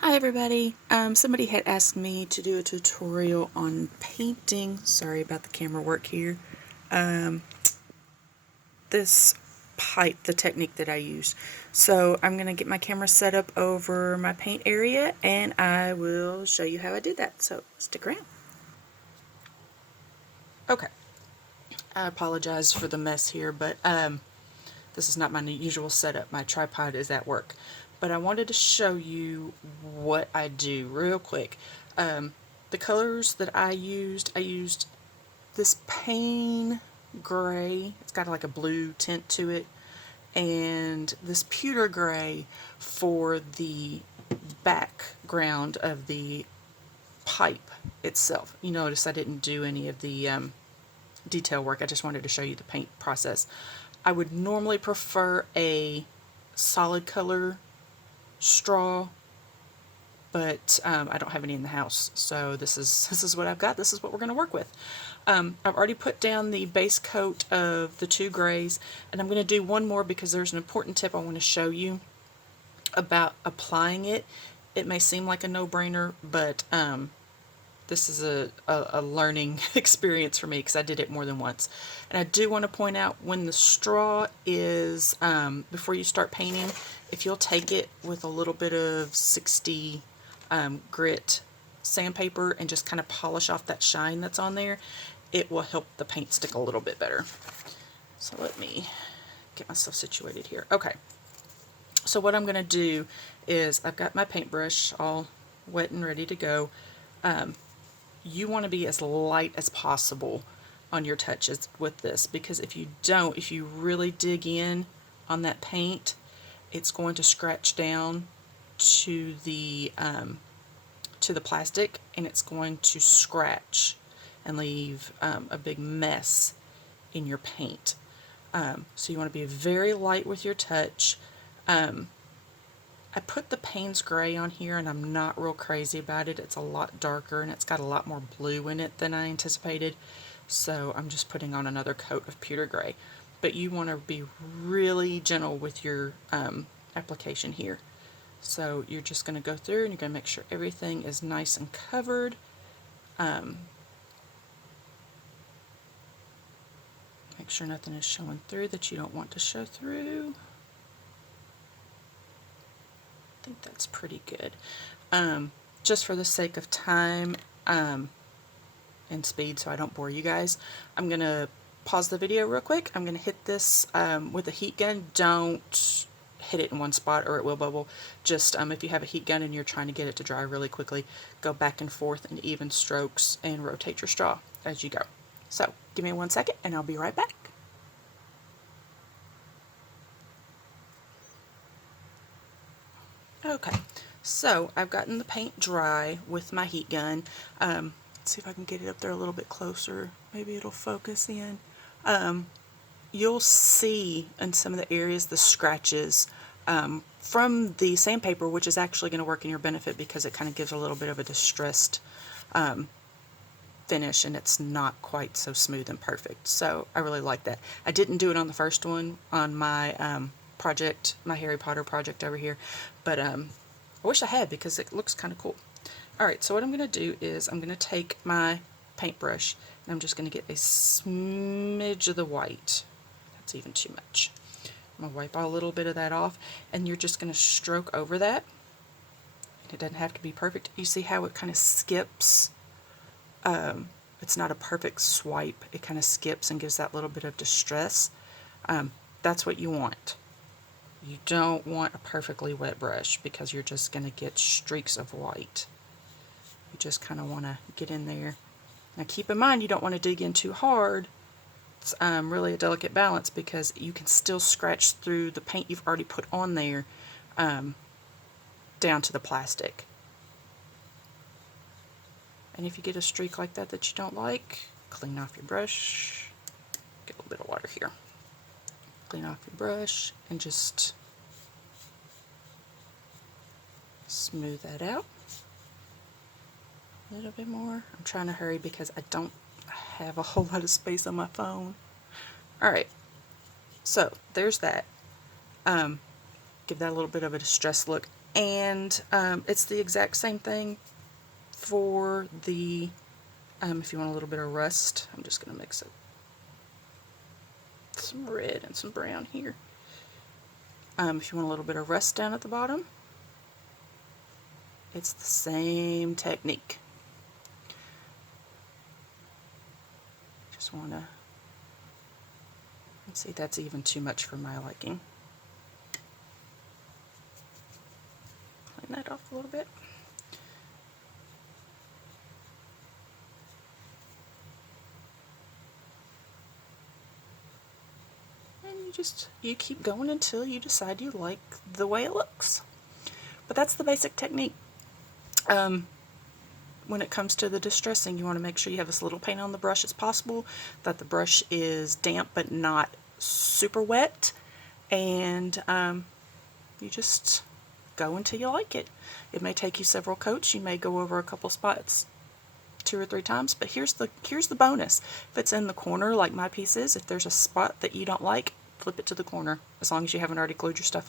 Hi everybody. Somebody had asked me to do a tutorial on painting. Sorry about the camera work here. This pipe, the technique that I use. So I'm going to get my camera set up over my paint area and I will show you how I do that. So stick around. Okay. I apologize for the mess here, but this is not my usual setup. My tripod is at work. But I wanted to show you what I do real quick. The colors that I used this pain gray. It's got like a blue tint to it. And this pewter gray for the background of the pipe itself. You notice I didn't do any of the detail work. I just wanted to show you the paint process. I would normally prefer a solid color straw, but I don't have any in the house, so this is what I've got. This is what we're going to work with. I've already put down the base coat of the two grays, and I'm going to do one more because there's an important tip I want to show you about applying it. It may seem like a no-brainer, but this is a learning experience for me because I did it more than once. And I do want to point out when the straw is, before you start painting, if you'll take it with a little bit of 60 grit sandpaper and just kind of polish off that shine that's on there, it will help the paint stick a little bit better. So let me get myself situated here. Okay, so what I'm going to do is I've got my paintbrush all wet and ready to go. You want to be as light as possible on your touches with this, because if you don't, if you really dig in on that paint, it's going to scratch down to the plastic, and it's going to scratch and leave a big mess in your paint. So you want to be very light with your touch. I put the Payne's Gray on here and I'm not real crazy about it. It's a lot darker and it's got a lot more blue in it than I anticipated. So I'm just putting on another coat of pewter gray. But you want to be really gentle with your application here. So you're just going to go through and you're going to make sure everything is nice and covered. Make sure nothing is showing through that you don't want to show through. I think that's pretty good. Just for the sake of time and speed, so I don't bore you guys, I'm going to pause the video real quick. I'm going to hit this with a heat gun. Don't hit it in one spot or it will bubble. Just if you have a heat gun and you're trying to get it to dry really quickly, go back and forth in even strokes and rotate your straw as you go. So give me 1 second and I'll be right back. Okay, so I've gotten the paint dry with my heat gun. Let's see if I can get it up there a little bit closer. Maybe it'll focus in. You'll see in some of the areas the scratches from the sandpaper, which is actually going to work in your benefit because it kind of gives a little bit of a distressed finish and it's not quite so smooth and perfect. So I really like that. I didn't do it on the first one on my project, my Harry Potter project over here, but I wish I had because it looks kind of cool. Alright, so what I'm going to do is I'm going to take my paintbrush and I'm just going to get a smidge of the white. That's even too much. I'm going to wipe a little bit of that off and you're just going to stroke over that. It doesn't have to be perfect. You see how it kind of skips? It's not a perfect swipe. It kind of skips and gives that little bit of distress. That's what you want. You don't want a perfectly wet brush because you're just going to get streaks of white. You just kind of want to get in there. Now keep in mind you don't want to dig in too hard. It's really a delicate balance because you can still scratch through the paint you've already put on there down to the plastic. And if you get a streak like that that you don't like, clean off your brush. Get a little bit of water here. Clean off your brush and just smooth that out a little bit more. I'm trying to hurry because I don't have a whole lot of space on my phone. Alright, so there's that. Give that a little bit of a distressed look. And it's the exact same thing for the, if you want a little bit of rust, I'm just going to mix it. Some red and some brown here. If you want a little bit of rust down at the bottom, it's the same technique. Just want to, let's see, that's even too much for my liking. Clean that off a little bit. You keep going until you decide you like the way it looks. But that's the basic technique. When it comes to the distressing, you want to make sure you have as little paint on the brush as possible, that the brush is damp but not super wet, and you just go until you like it. It may take you several coats. You may go over a couple spots 2 or 3 times, but here's the bonus. If it's in the corner like my piece is, if there's a spot that you don't like, flip it to the corner, as long as you haven't already glued your stuff on.